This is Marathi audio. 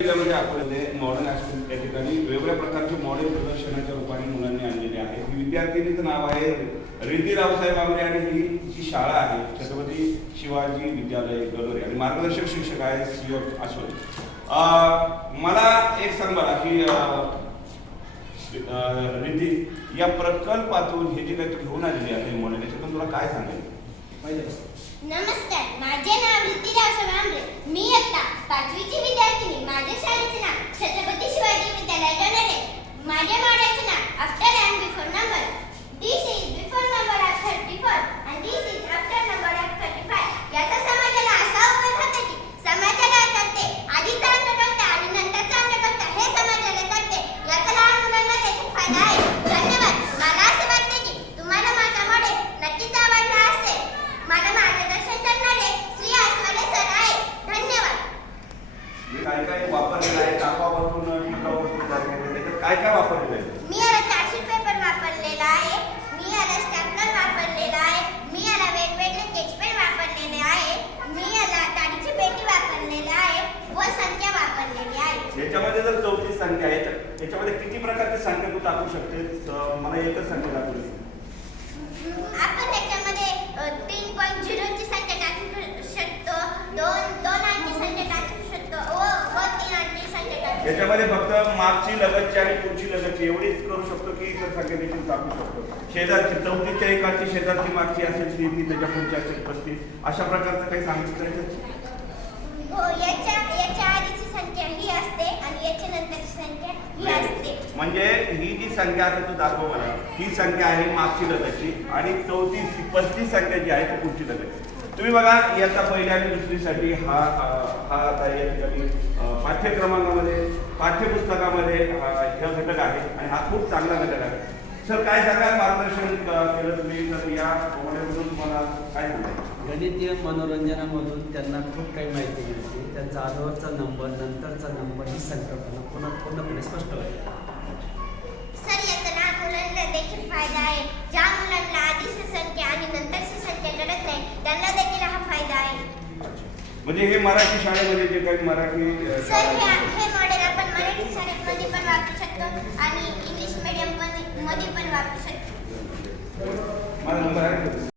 त्यामध्ये आपण मॉडर्न ॲस्पेक्ट त्या ठिकाणी वेगवेगळ्या प्रकारचे मॉडेल प्रदर्शनाच्या रूपाने मुलांनी आणलेले आहे. ही विद्यार्थिनीचं नाव आहे रिद्धी रावसाहेब आंबरे आणि ही जी शाळा आहे छत्रपती शिवाजी विद्यालय गलोरे आणि मार्गदर्शक शिक्षक आहेत श्री अश्वथ. मला एक सांग बघा की रिद्धी, या प्रकल्पातून हे जे काही घेऊन आलेली आहे मॉडेल याच्यातून तुला काय सांगायचं? नमस्कार, माझे नाव रिद्धी रावसाहेब आंबरे. मी इयत्ता 5वीची विद्यार्थिनी. माझ्या शाळेचे नाव छत्रपती शिवाजी विद्यालय गलोरे. माझ्या मॉडेलचे नाव after and before number. This is before number of 34 and this is after number of 35. याचा समाजाला असा उपयोग होतो की समाजाला करते आधी चांगलं करते आणि नंतर चांगलं करते हे समाजाला करते. याचा लहान मुलांना देखील फायदा आहे. धन्यवाद. मला असं वाटते की तुम्हाला माझा मॉडेल नक्कीच आवडला असेल. मला मार्गदर्शन करणारे श्री आसवाले सर आहे. धन्यवाद. काय काय वापरलेलं आहे? कापापासून टिकाऊपासून त्याच्यात काय काय वापरलेलं आहे? मी याला चार्टशीट पेपर वापरलेला आहे. मी याला स्टॅपलर वापरलेला आहे. मी याला वेगवेगळे स्केच पेन वापरलेले आहे. मी याला ताडीची पेटी वापरलेली आहे व संख्या वापरलेली आहे. याच्यामध्ये जर 34 संख्या आहे तर याच्यामध्ये किती प्रकारची संख्या तू टाकू शकते? मला एकच संख्या दाखवली. आपण त्याच्यामध्ये 3.0 ची संख्या टाकू शकतो, 2 अंकी संख्या टाकू शकतो व 3 अंकी संख्या टाकू शकतो. याच्यामध्ये फक्त मागची लगतची आणि पुढची लगतची एवढीच करू शकतो की इतर संख्या देखील टाकू शकतो. शेजारची 34च्या एकाची शेजारची मागची असेल 3 त्याच्या पुढची असेल 35 अशा प्रकारचं काही सांगितलं? हो, याच्या आधीची संख्या ही असते आणि याच्या नंतरची संख्या ही असते. म्हणजे ही जी संख्या आता तू दाखव मला, ही संख्या आहे मागची लगतची आणि 35 संख्या जी आहे ती पुढची लगतची. तुम्ही बघा याचा पहिल्या आणि दुसरीसाठी हा आता या ठिकाणी पाठ्यक्रमांकामध्ये पाठ्यपुस्तकामध्ये हा घटक आहे आणि हा खूप चांगला घटक आहे. सर काय सांगा, मार्गदर्शन केलं तुम्ही तर या मॉडेलमधून तुम्हाला काय सांगायचं? गणितीय मनोरंजनामधून त्यांना खूप काही माहिती मिळते. त्यांचा अगोदरचा नंबर नंतरचा नंबर ही संकल्पना पूर्णपणे स्पष्ट होते. सर, याचा लहान मुलांना देखील फायदा आहे. ज्या मुलांना आधीची संख्या आणि नंतरची संख्या कळत नाही त्यांना देखील हा फायदा आहे. म्हणजे हे मराठी शाळेमध्ये जे काही मराठी सर, हे मॉडेल आपण मराठी शाळेमध्ये पण वापरू शकतो आणि इंग्लिश मीडियम मध्ये पण वापरू शकतो. माझा नंबर आहे.